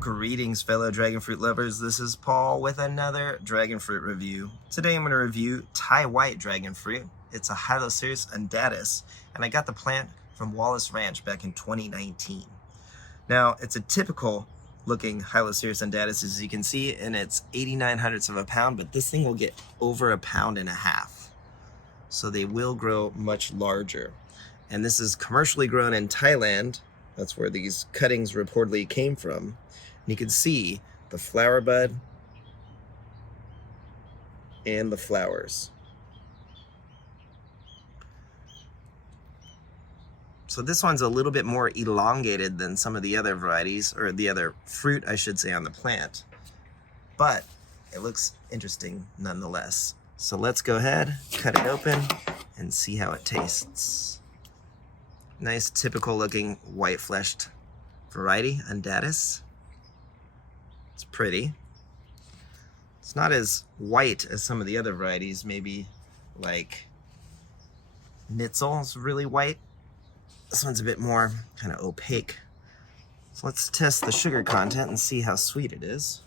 Greetings, fellow dragon fruit lovers. This is Paul with another dragon fruit review. Today I'm going to review Thai white dragon fruit. It's a Hylocereus undatus, and I got the plant from Wallace Ranch back in 2019. Now, it's a typical looking Hylocereus undatus, as you can see, and it's 89/100ths of a pound, but this thing will get over 1.5 pounds. So they will grow much larger. And this is commercially grown in Thailand. That's where these cuttings reportedly came from. And you can see the flower bud and the flowers. So this one's a little bit more elongated than some of the other varieties, or the other fruit, I should say, on the plant. But it looks interesting nonetheless. So let's go ahead, cut it open, and see how it tastes. Nice, typical looking white fleshed variety, undatus. It's pretty. It's not as white as some of the other varieties, maybe like Nitzel is really white. This one's a bit more kind of opaque. So let's test the sugar content and see how sweet it is.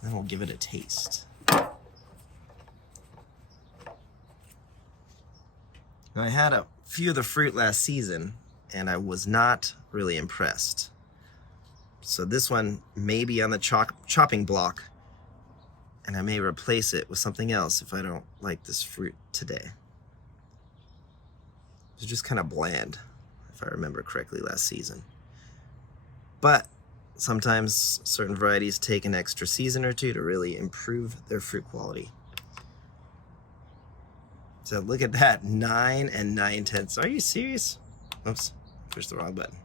And then we'll give it a taste. Now, I had a few of the fruit last season, and I was not really impressed. So this one may be on the chopping block, and I may replace it with something else if I don't like this fruit today. It's just kind of bland, if I remember correctly, last season. But sometimes certain varieties take an extra season or two to really improve their fruit quality. So look at that, 9 9/10. Are you serious? Oops, pushed the wrong button.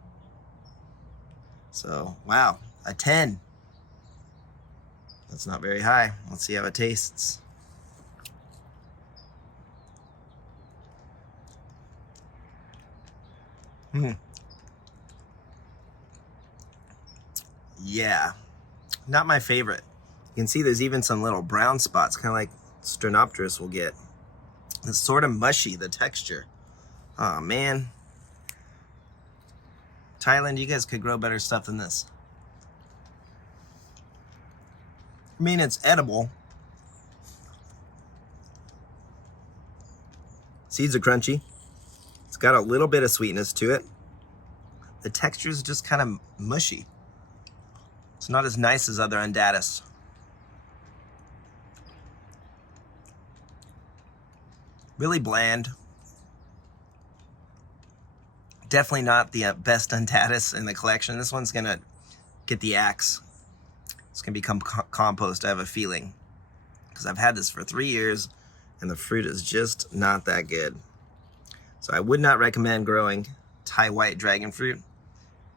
So, wow, a 10. That's not very high. Let's see how it tastes. Yeah, not my favorite. You can see there's even some little brown spots, kind of like Strenopterus will get. It's sort of mushy, the texture. Oh, man. Thailand, you guys could grow better stuff than this. I mean, it's edible. Seeds are crunchy. It's got a little bit of sweetness to it. The texture is just kind of mushy. It's not as nice as other undatus. Really bland. Definitely not the best undatus in the collection. This one's gonna get the axe. It's gonna become compost, I have a feeling. Because I've had this for 3 years and the fruit is just not that good. So I would not recommend growing Thai white dragon fruit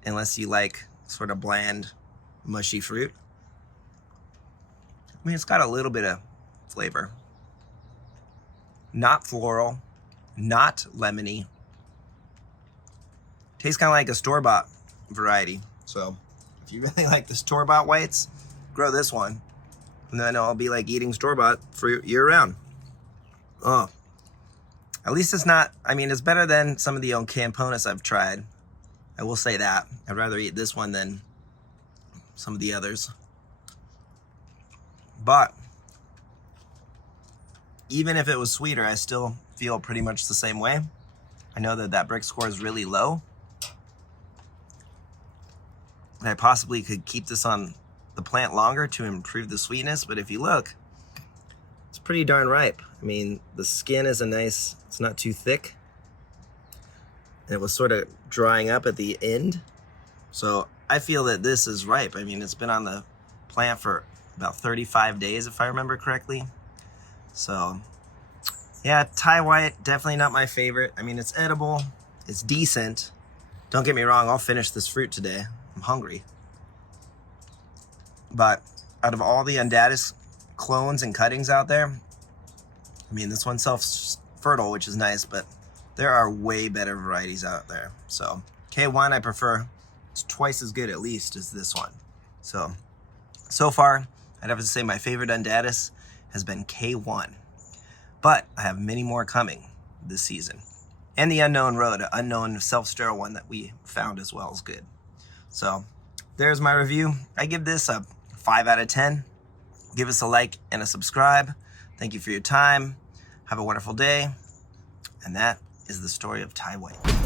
unless you like sort of bland, mushy fruit. I mean, it's got a little bit of flavor. Not floral, not lemony. Tastes kind of like a store-bought variety. So if you really like the store-bought whites, grow this one. And then it'll be like eating store-bought fruit year-round. Oh, at least it's not, I mean, it's better than some of the Camponis I've tried. I will say that. I'd rather eat this one than some of the others. But even if it was sweeter, I still feel pretty much the same way. I know that brick score is really low. And I possibly could keep this on the plant longer to improve the sweetness, but if you look, it's pretty darn ripe. I mean, the skin is it's not too thick. And it was sort of drying up at the end. So I feel that this is ripe. I mean, it's been on the plant for about 35 days, if I remember correctly. So, yeah, Thai white, definitely not my favorite. I mean, it's edible, it's decent. Don't get me wrong, I'll finish this fruit today. I'm hungry. But out of all the undatus clones and cuttings out there, I mean, this one's self-fertile, which is nice, but there are way better varieties out there. So, K1 I prefer. It's twice as good at least as this one. So far, I'd have to say my favorite undatus has been K1. But I have many more coming this season. And the Unknown Road, an unknown self-sterile one that we found as well is good. So there's my review. I give this a 5 out of 10. Give us a like and a subscribe. Thank you for your time. Have a wonderful day. And that is the story of Thai White.